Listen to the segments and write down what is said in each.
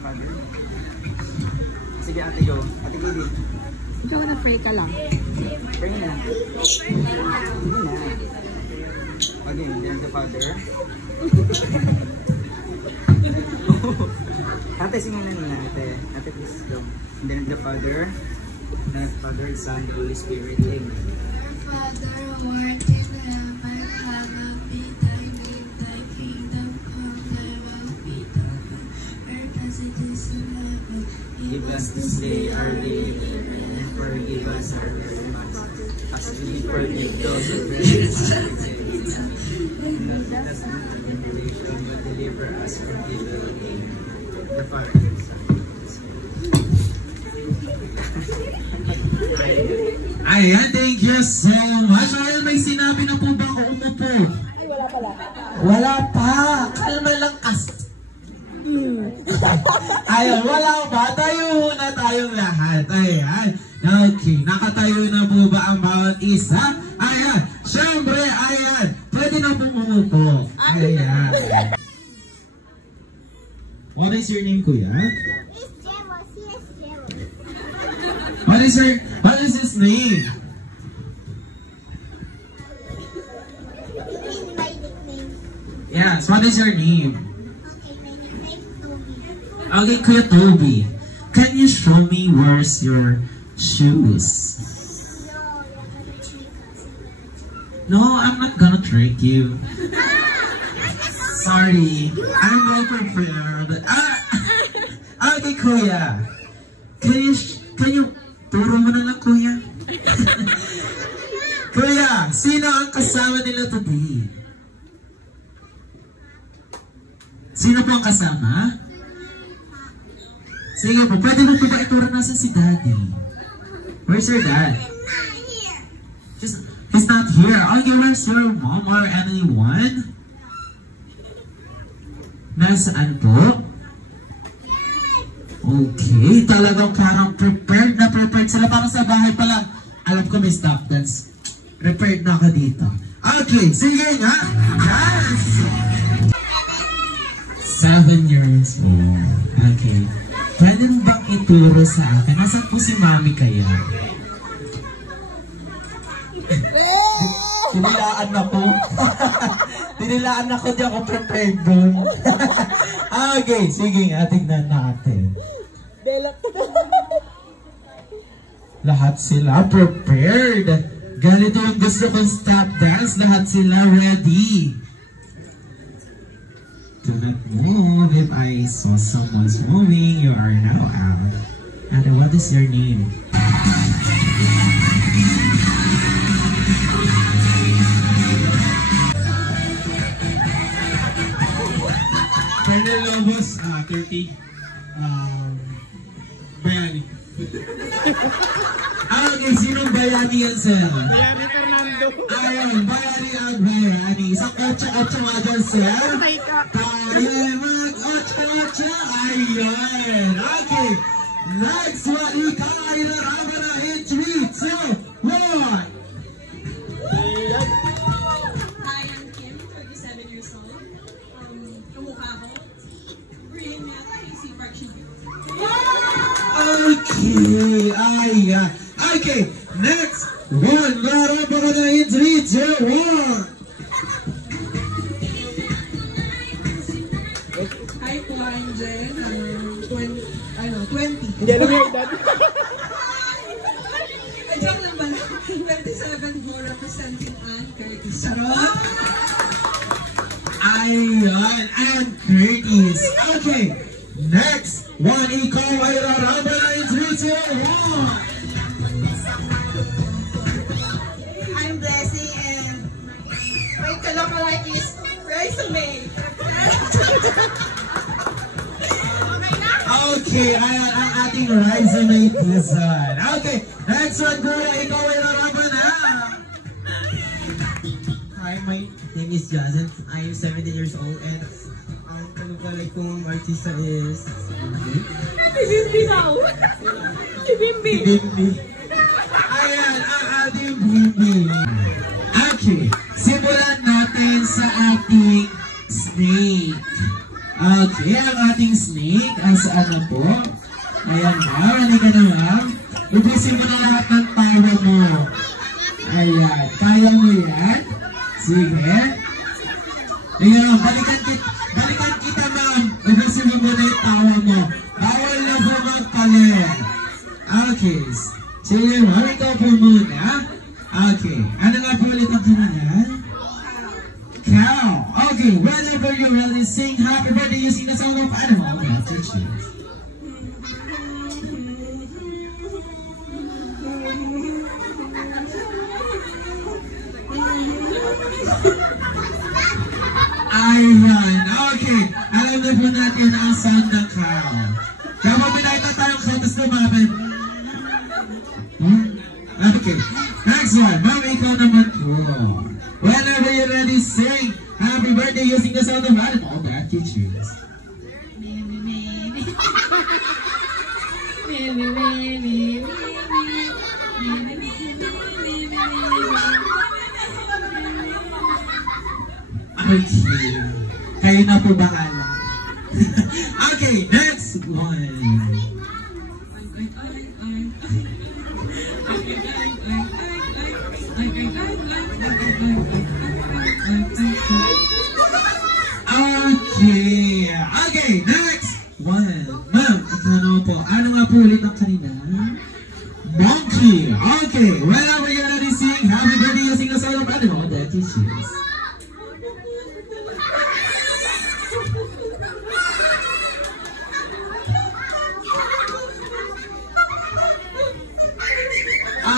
the Father. Sige, ate go. Ate go din. Ikaw na pray ka lang. Pray na. Sige na. Okay, then the Father. Ate, singin na nila, ate. Ate, please go. And then the Father, Son, the Holy Spirit. Amen. Father, who art in heaven, hallowed be thy name. Thy kingdom come, thy will be done on earth as it is in heaven. Give us this day our daily bread, and forgive us our trespasses, as we forgive those who trespass against us. And not let us into temptation, but deliver us from evil. Amen. The Father, the Son. Ayan, thank you so much. Ayan, may sinabi na po ba ako umupo? Ay, wala pala. Wala pa. Kalma lang kasi. Ayan, wala ba? Tayo muna tayong lahat. Ayan. Okay, nakatayo na po ba ang bawat isa? Ayan, syempre, ayan. Pwede na po umupo. Ayan. What is your name, kuya? What is his name? Yes, what is your name? Okay, my name is Toby. Okay, Kuya Toby, can you show me where's your shoes? No, I'm not gonna trick you. Sorry, I'm not prepared. Okay, Kuya. Can you turo mo na lang, Kuya? Kuya, sino ang kasama nila today? Sino po ang kasama? Sige po, pwede mo po ba ituro nasa si Daddy? Where's your dad? He's not here. Okay, where's your mom or anyone? Nasaan po? Okay, talagang parang prepared sila para sa bahay pa lang. Alam ko may stop dance. Prepared na ako dito. Okay, sige nga. Yes! 7 years old. Okay. Pwede mo bang ituro sa akin? Nasaan po si Mami kayo? Tinilaan ako. Tinilaan ako, di ako prepared doon. Okay, sige nga, tignan natin. Lahat sila prepared. Ganito yung gusto kong stop dance. Lahat sila ready. Do not move. If I saw someone's moving, you are now out. And what is your name? Colonel Lobos, 30. Bayani. Okay, sinong bayani yan, sir? Bayani Fernando. Ayun, bayani ang bayani. Isang kotsa-kotsa nga dyan, sir. Tayo mag-kotsa-kotsa. Ayun. Okay. Next one, ikaw ay naraman na in 3, 2, 1. Hi, I'm Kim, 27 years old. Kamukha ko. Green yata yung si Park Shibi. Okay, ayan. Okay, next one. Naraman ka na in 3, 2, 1. Hi po, I'm Jen. 20. Hindi alam yung edad. Ay, joke lang pala. 27 po, representing Ann Curtis. Charot! Ayan, and Curtis. Okay, next one. Ikaw ay raraman na in 3, 2, 1. I'm Blessing and my look-alike is Resume. Okay, ayan ang ating resume design. Okay, next one, Kuya. Ikaw ay raraman na. Hi, my name is Jason. I am 17 years old and ang kalugay kong artista is Si Bimbi now. Si Bimbi. Bimbi. Ayan ang ating Bimbi. Okay, simulan natin sa ating snake. Okay, ang ating snake sa ano po. Ayan ma'am, halika na ma'am. Ubusin mo na lahat ng tawa mo. Ayan, kaya mo yan? Sige. Ayan, balikan kita ma'am. Ubusin mo muna yung tawa mo. Bawal na po magpalit. Okay. Sige ma'am, ikaw po muna. Okay. Ano nga po ulit ang kanalan? Cow. Okay, whenever you're ready, sing happy birthday using the sound of animal. That's your choice. Ayan, okay. Alam na po natin ang sound ng cow. Kapag pinakita tayong cow, tapos lumapit. Okay, next one. Ma'am, ikaw naman po. Whenever you're ready, sing happy birthday using the sound of animal that you choose. Okay. Kayo na po bahala. Okay, next one. Okay, next one. Ma'am, ito na po. Ano nga po ulit ang kanina? Monkey. Okay, whenever you're ready, sing happy birthday using the sound of animal that you choose.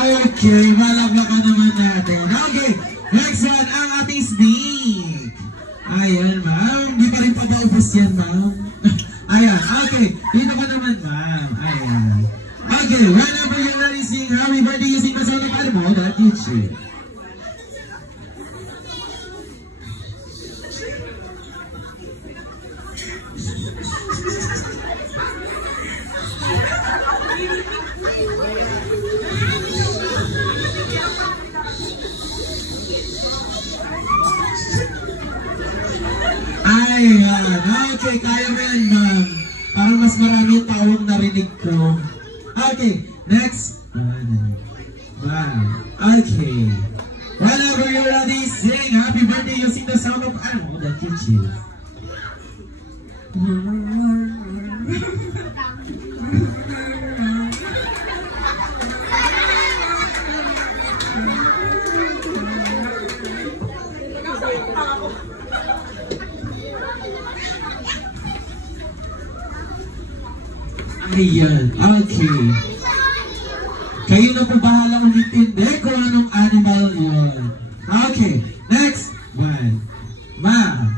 Okay, malaglakan naman natin. Okay, next one, ang ating snake. Ayan, ma'am. Di pa rin pa maubos yan, ma'am. Ayan, okay. Dito ka naman, ma'am. Ayan. Okay, whenever you're ready, sing happy birthday using the sound of animal that you choose. Ayan, okay, kaya mo yan, ma'am. Parang mas marami yung tawang narinig ko. Okay, next. Wow. Okay. Whenever you're ready, sing happy birthday using the sound of animal that you choose. Ayan, okay. Kayo na po bahalang umintindi kung anong animal yun. Okay, next one. Ma,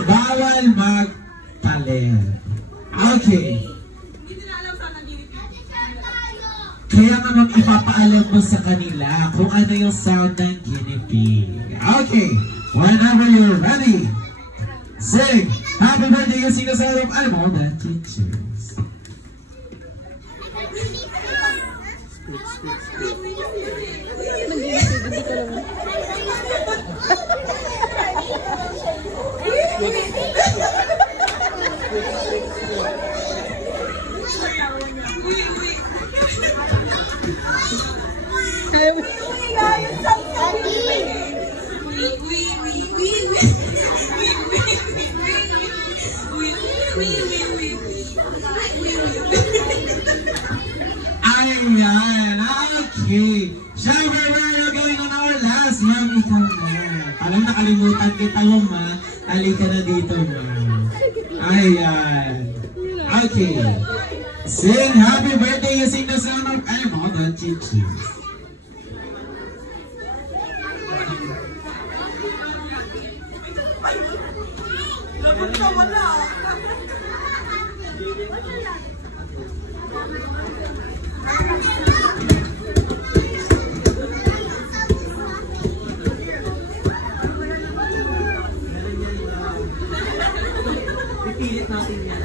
bawal magpalit. Okay. Kaya naman ipapaalam mo sa kanila kung ano yung sound ng guinea pig. Okay, whenever you're ready, sing happy birthday using the sound of animal that you choose. Ayan, okay. Siyempre, we're going on our last. Ma'am, ikaw na. Alam, nakalimutan kita mo, ma. Halika na dito, ma'am. Ayan. Okay. Sing happy birthday using the sound of animal that you choose. Pipilit natin yan.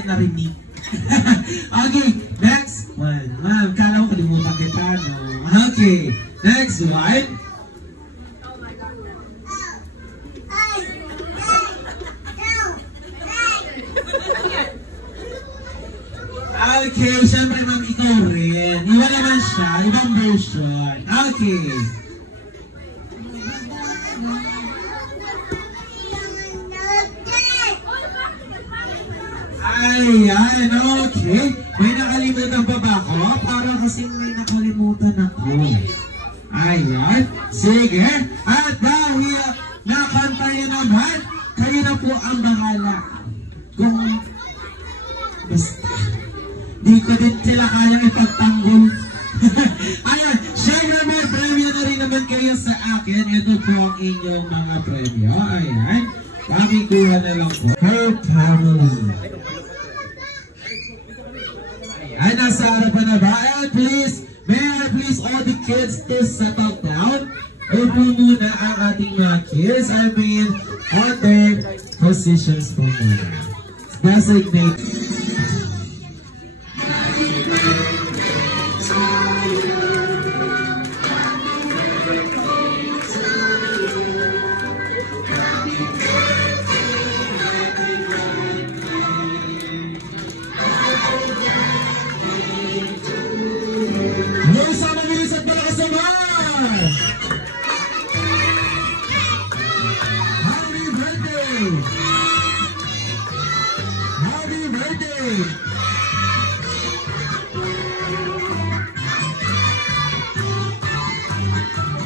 namin narinig. Okay, next one. Ma'am, kala ko kalimutan kita, no? Okay, next one. Okay, syempre ma'am, ikaw rin. Iba naman siya, ibang version. Okay. Ayan, okay. May nakalimutan pa ba ako? Parang kasing may nakalimutan ako. Ayan, sige. At dahil nakanta niyo naman, kayo na po ang bahala. Kung basta, di ko din sila kayang ipagtanggol. Ayan, syempre may premyo na rin naman kayo sa akin. Ito po ang inyong mga premyo. Ayan, kami kuha na lang po. Her family. Ay, nasa harapan na ba? And please, may I please all the kids to settle down. Upo muna ang ating mga kids. I mean, on their positions po muna. Designate.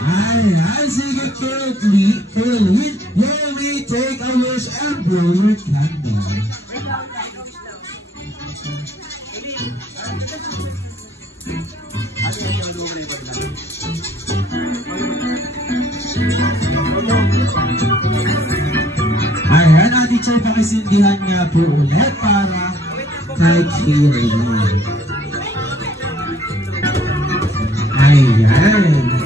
Ayan, sige, Curly, you may take a wish and blow your candle. Ayan, teacher, pakisindihan nga po ulit para kay Curly. Ayan.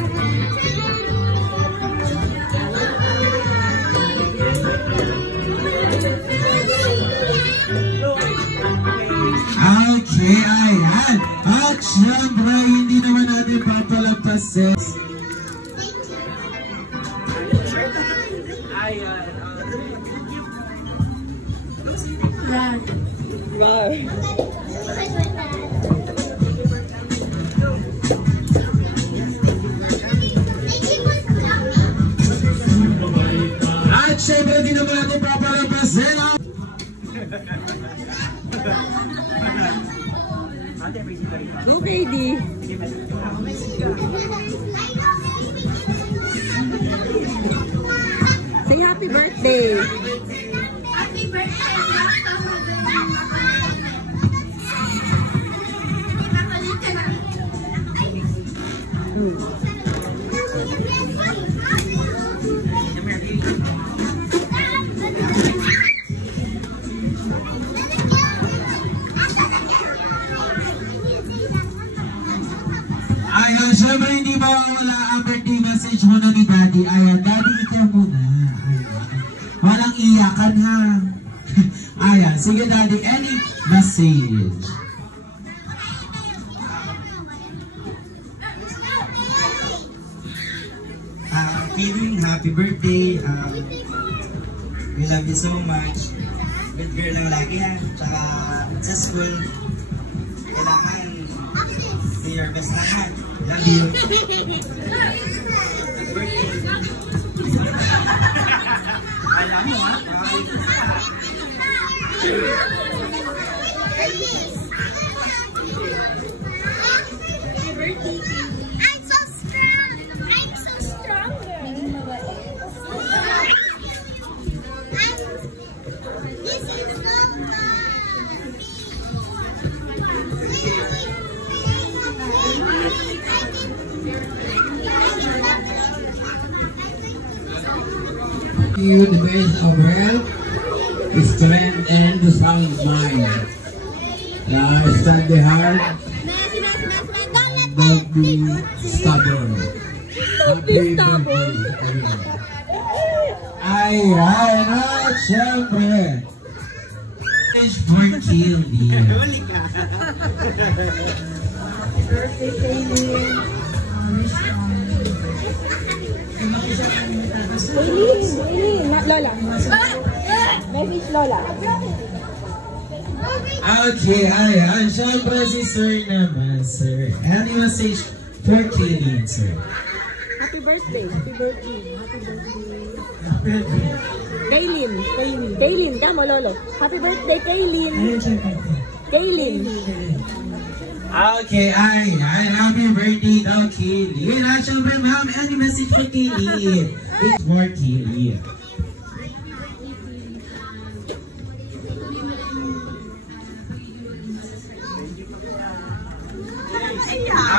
Okay, ayan. At syempre, hindi naman natin papalampasin. At syempre, hindi naman natin papalampasin. Okay, D. Say happy birthday. Happy birthday, Ayan, syempre hindi mawawala ang birthday message mo na ni Daddy. Ayan, Daddy, ikaw muna. Walang iyakan ha. Ayan, sige Daddy, any message? Feeling happy birthday. We love you so much. Good girl lang lagi ha. Tsaka sa school, kailangan do your best na ha. Love you. Happy birthday. Alam mo ha? I'm so strong. I'm so strong. This is you the best of health, strength, and the sound mind. Study hard, don't be stubborn. Happy birthday, everyone. Ayan, at syempre. message for Kaylee. Huli ka. Birthday, Kaylin. Kaylin, not Lola. Message Lola. Okay, ayan. Siyempre si Sir naman, Sir. Any message for Kaylee, Sir? Happy birthday. Happy birthday. Happy birthday. Kaylin. Kaylin, kamo Lolo. Happy birthday, Kaylin. Kaylin. Okay, ayan. Happy birthday daw, Kaylee. At siyempre, ma'am, any message for Kaylee? It's for Kaylee.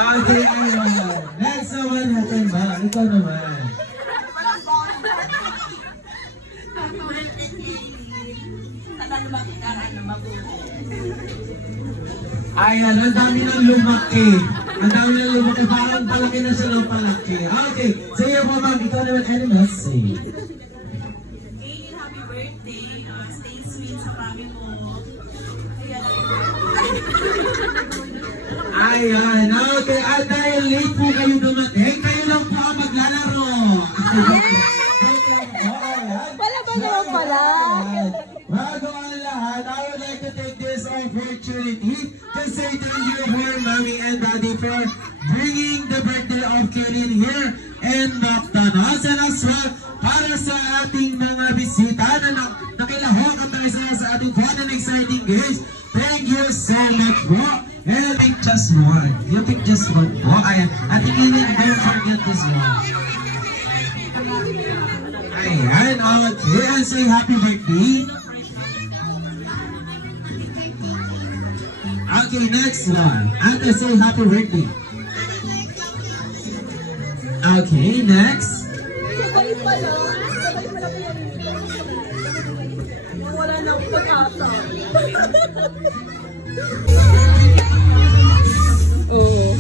Okay, ayan. Next naman natin ba? Ikaw naman. Ayan, ang dami nang lumaki. Ang dami nang lumaki. Parang palaki na siya ng palaki. Okay, sige po ma'am. Ikaw naman, any message? Kaylin, happy birthday. Stay sweet sa mami mo. Ayan, okay. At dahil late po kayo dumating, kayo lang po ang maglalaro. Wala ba naman pala? Bago ang lahat, I would like to take this opportunity to say thank you for Mommy and Daddy for bringing the birthday of Kaylin here in McDonald's, and as well para sa ating mga bisita na nakilahok at nakisaya sa ating fun and exciting games. Thank you so much po. And pick just one. You pick just one po. Ayan. At Kaylin, don't forget this one. Ayan. Okay. And say happy birthday. Okay, next one. Ate, say happy birthday. Okay, next. Sabay pala. Wala na akong pag-asa. Oo.